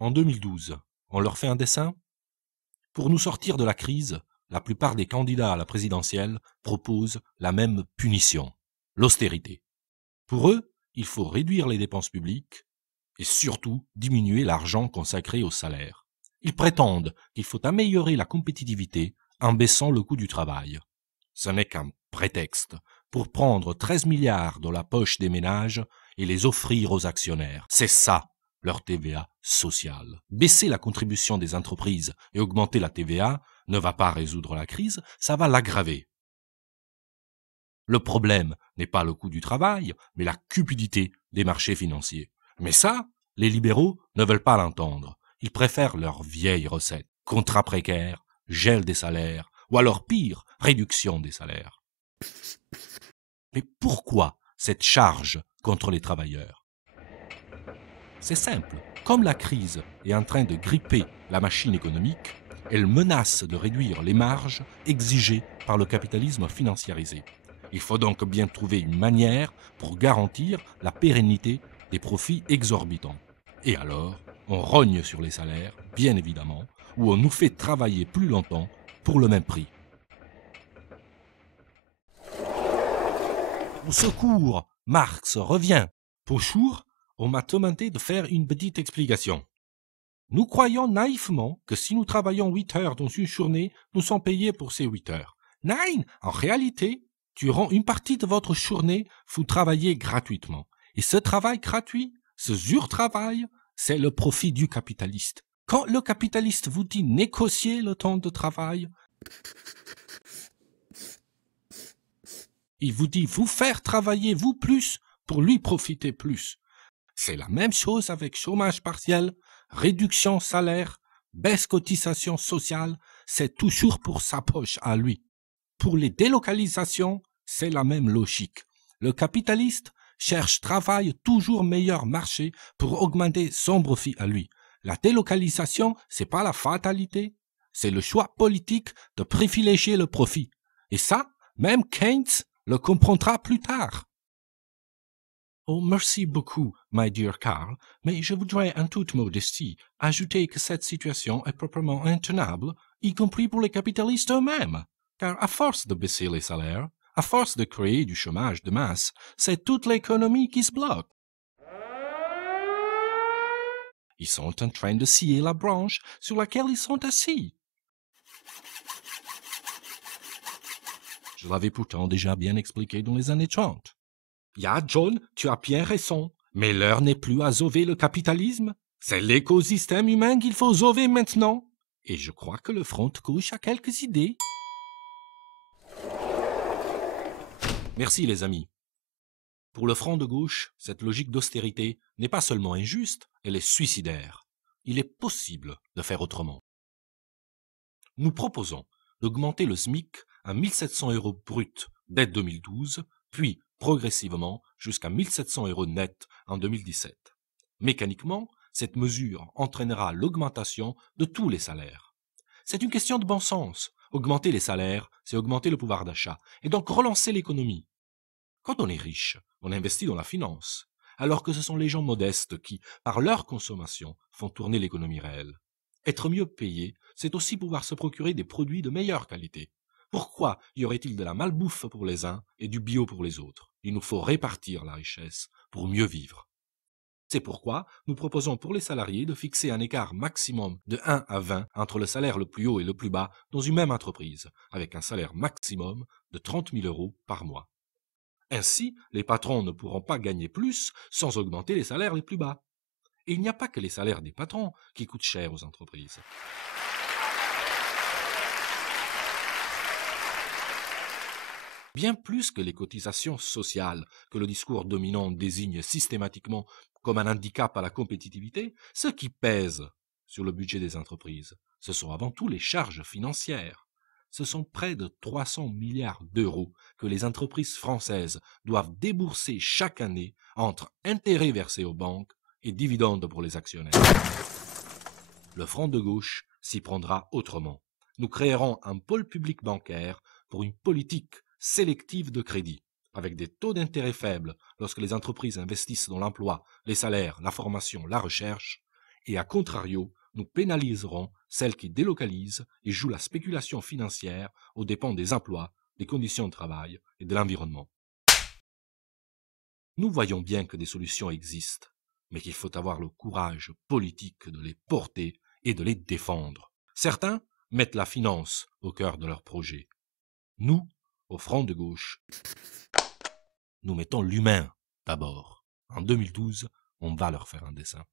En 2012, on leur fait un dessin? Pour nous sortir de la crise, la plupart des candidats à la présidentielle proposent la même punition, l'austérité. Pour eux, il faut réduire les dépenses publiques et surtout diminuer l'argent consacré aux salaires. Ils prétendent qu'il faut améliorer la compétitivité en baissant le coût du travail. Ce n'est qu'un prétexte pour prendre 13 milliards de la poche des ménages et les offrir aux actionnaires. C'est ça, leur TVA sociale. Baisser la contribution des entreprises et augmenter la TVA ne va pas résoudre la crise, ça va l'aggraver. Le problème n'est pas le coût du travail, mais la cupidité des marchés financiers. Mais ça, les libéraux ne veulent pas l'entendre. Ils préfèrent leurs vieilles recettes. Contrats précaires, gel des salaires, ou alors pire, réduction des salaires. Mais pourquoi cette charge contre les travailleurs? C'est simple. Comme la crise est en train de gripper la machine économique, elle menace de réduire les marges exigées par le capitalisme financiarisé. Il faut donc bien trouver une manière pour garantir la pérennité des profits exorbitants. Et alors, on rogne sur les salaires, bien évidemment, ou on nous fait travailler plus longtemps pour le même prix. Au secours, Marx revient. Bonjour, on m'a demandé de faire une petite explication. Nous croyons naïvement que si nous travaillons 8 heures dans une journée, nous sommes payés pour ces 8 heures. Nein, en réalité, durant une partie de votre journée, vous travaillez gratuitement. Et ce travail gratuit, ce surtravail, c'est le profit du capitaliste. Quand le capitaliste vous dit négocier le temps de travail, il vous dit vous faire travailler vous plus pour lui profiter plus. C'est la même chose avec chômage partiel, réduction salaire, baisse cotisation sociale, c'est toujours pour sa poche à lui. Pour les délocalisations, c'est la même logique. Le capitaliste cherche travail toujours meilleur marché pour augmenter son profit à lui. La délocalisation, c'est pas la fatalité, c'est le choix politique de privilégier le profit. Et ça, même Keynes le comprendra plus tard. Oh, merci beaucoup, my dear Karl, mais je voudrais en toute modestie ajouter que cette situation est proprement intenable, y compris pour les capitalistes eux-mêmes, car à force de baisser les salaires, à force de créer du chômage de masse, c'est toute l'économie qui se bloque. Ils sont en train de scier la branche sur laquelle ils sont assis. Je l'avais pourtant déjà bien expliqué dans les années 30. Ya, John, tu as bien raison. Mais l'heure n'est plus à sauver le capitalisme. C'est l'écosystème humain qu'il faut sauver maintenant. Et je crois que le front de gauche a quelques idées. Merci les amis. Pour le front de gauche, cette logique d'austérité n'est pas seulement injuste, elle est suicidaire. Il est possible de faire autrement. Nous proposons d'augmenter le SMIC à 1700 euros brut dès 2012, puis progressivement jusqu'à 1700 euros net en 2017. Mécaniquement, cette mesure entraînera l'augmentation de tous les salaires. C'est une question de bon sens. Augmenter les salaires, c'est augmenter le pouvoir d'achat, et donc relancer l'économie. Quand on est riche, on investit dans la finance, alors que ce sont les gens modestes qui, par leur consommation, font tourner l'économie réelle. Être mieux payé, c'est aussi pouvoir se procurer des produits de meilleure qualité. Pourquoi y aurait-il de la malbouffe pour les uns et du bio pour les autres? Il nous faut répartir la richesse pour mieux vivre. C'est pourquoi nous proposons pour les salariés de fixer un écart maximum de 1 à 20 entre le salaire le plus haut et le plus bas dans une même entreprise, avec un salaire maximum de 30 000 euros par mois. Ainsi, les patrons ne pourront pas gagner plus sans augmenter les salaires les plus bas. Et il n'y a pas que les salaires des patrons qui coûtent cher aux entreprises. Bien plus que les cotisations sociales que le discours dominant désigne systématiquement comme un handicap à la compétitivité, ce qui pèse sur le budget des entreprises, ce sont avant tout les charges financières. Ce sont près de 300 milliards d'euros que les entreprises françaises doivent débourser chaque année entre intérêts versés aux banques et dividendes pour les actionnaires. Le front de gauche s'y prendra autrement. Nous créerons un pôle public bancaire pour une politique sélective de crédit, avec des taux d'intérêt faibles lorsque les entreprises investissent dans l'emploi, les salaires, la formation, la recherche, Et à contrario, nous pénaliserons celles qui délocalisent et jouent la spéculation financière aux dépens des emplois, des conditions de travail et de l'environnement. Nous voyons bien que des solutions existent, mais qu'il faut avoir le courage politique de les porter et de les défendre. Certains mettent la finance au cœur de leur projet. Nous, au Front de gauche, nous mettons l'humain d'abord. En 2012, on va leur faire un dessin.